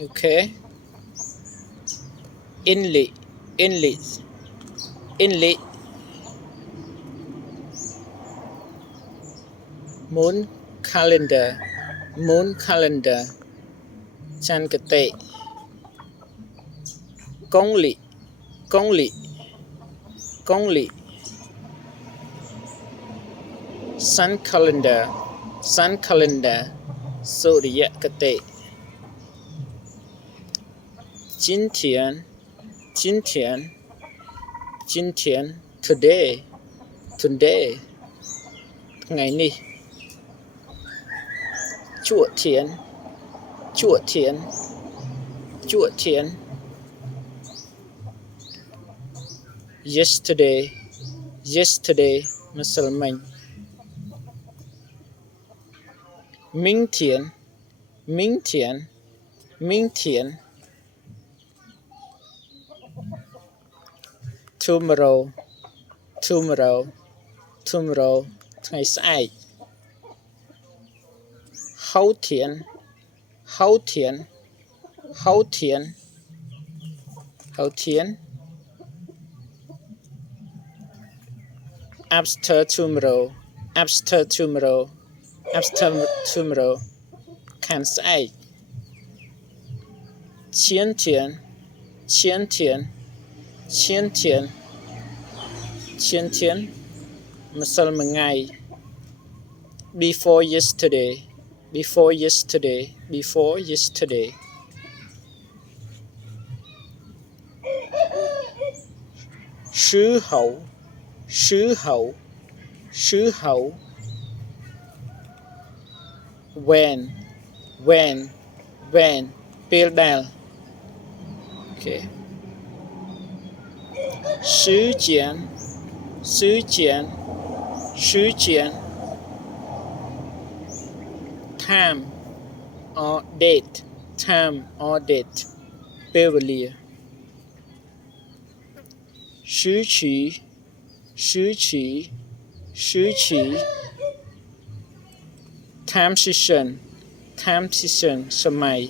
Okay. Inlet. Inlet. Inlet. Moon calendar. Moon calendar. Chan kate. Công lị. Công lị. Công lị. Sun calendar. Sun calendar. Surya kate. Jin Tian. Jin Tian. Jin Tian. Today. Today. Ngày ni. Chua Tian. Chua Tian. Chua Tian. Yesterday. Yesterday. Musulman. Minh Tian. Minh Tian. Minh Tian. Tomorrow. Tomorrow. Tomorrow. Ngày sai. Hậu Thiện. Hậu Thiện. Hậu Thiện. Hậu Thiện. After tomorrow. After tomorrow. After tomorrow. Can say. Qian Tian. Qian Tian. Qian Tian. Qian Tian. Masal Mangai. Before yesterday. Before yesterday. Before yesterday. Sư hậu. Sư hậu. Sư hậu. When. When. When. Pildal. Okay. Sư Jian. Sư Jian. Sư Jian. Time or date. Time or date. Beverly. Sư chỉ. Sư chỉ. Sư chỉ. Time season. Time season. Samai.